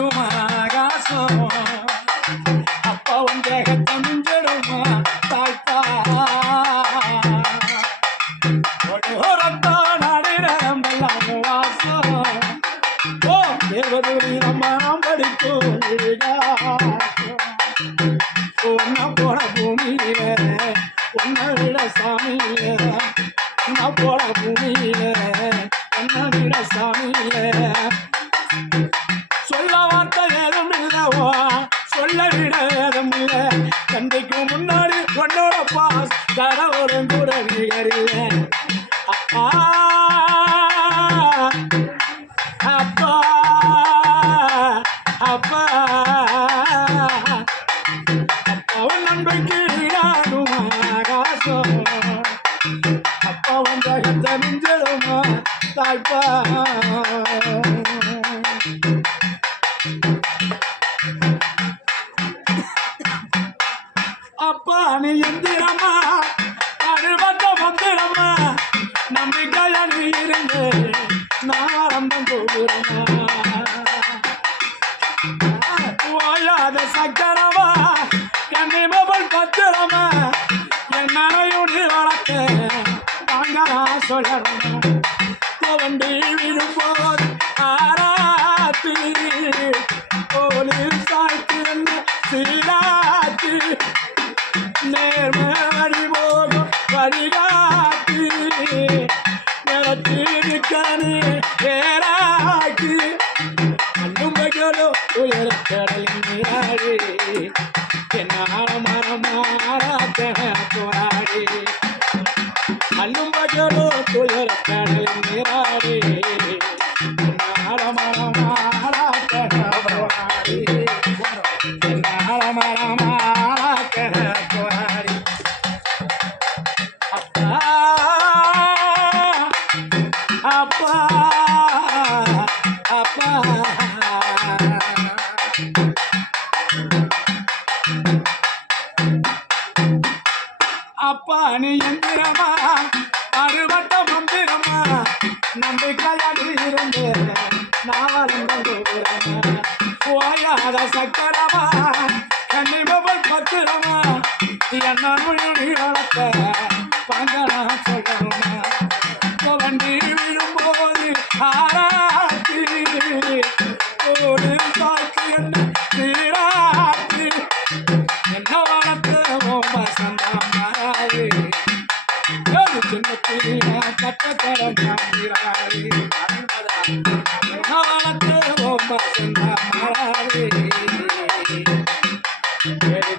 ஆடுமா ஆகாசம் அப்பா உந்தகத்தை மிஞ்சிடுமா தாய்ப்பா ஒருத்தான் அடிரம்பெல்லாம் வாசம் ஓ தேவதூரி நம்ம நாம் படிப்போம் ஒன்ன போன பூமியில ஒன்ன விட சாமியில ஒன்ன போன பூமியில ஒன்ன விட சாமியில சொல்ல வார்த்தை ஏதும் இல்லவோ சொல்ல விட ஏதும் இல்லை தந்தைக்கு முன்னாடி உன்னோட பாஸ் கடவுளும் கூட நிகரில்ல அப்பா அப்பா அப்பா அப்பாவும் நன்மைக்கு ஈடாடும் ஆகாசம் அப்பாவும் ஜகத்தை மிஞ்சிடுமா தாய்ப்பா அப்பா நீ எந்திரமா அழுவத்த மந்திரமா நம்பிக்கையா நீ இருந்து நான் ஆரம்பம் போகிறமா ஓயாத சக்கரமா கண்ணிமபல் பத்திரமா என் மனையும் நீ வளர்க்க தாங்களா சொல்லறமா வண்டி விழும்போது ஆராத்து போலீஸ் சாய்க்கு என்ன சீராத்து நேர்மடி போகும் வழிகாத்து நிலத்திருக்கனு ஏராக்கு அல்லும்பைகளோ உயரக்கடல் நீராடி என்னால மரமாறாத்தன போராடி அல்லும்பைகளோ உயரக்கடல் நீராடி என்னால மரமாறாத்தன போராடி என்னால மரமாறாத்தன போராடி அப்பா அப்பா அப்பா அப்பா நீ எந்திரமா அறுபட்ட மந்திரமா நம்பிக்கையாக இருந்து நாவலங்கள் ஓயாத சக்கரமா கண்ணிமபல் பத்திரமா என்ன மொழி வளர்த்த பங்கனா சொல்லணுமா வண்டி விழும்போது ஆராத்தி ஓடு சாய்க்கு என்ன சீராத்தி என்ன வளர்த்தவோம் வசந்தம் மாறாது சின்னத்தினா கட்டத்தரம் மாறாது என்ன வளர்த்தவோம் வசந்தம் மாறாது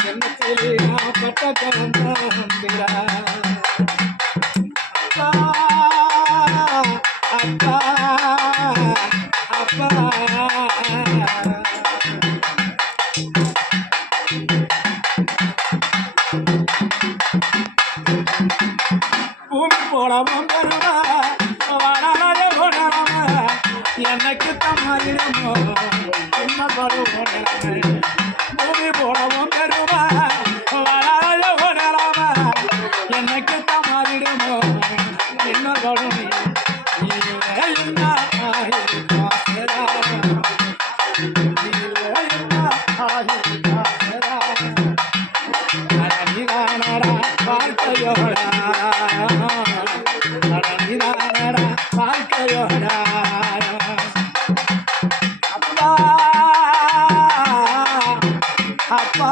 சின்னத்தினா கட்டத்தரம் மாறாது அப்பா அப்பா பூமி போடவும் பெருமா வளராத போடலாமா எனக்கு தம்மாயிரமோ பூமி போடவும் பெருமா வளராத போடலாமா எனக்கு தம்மாயிரமோ இன்னொரு அப்பா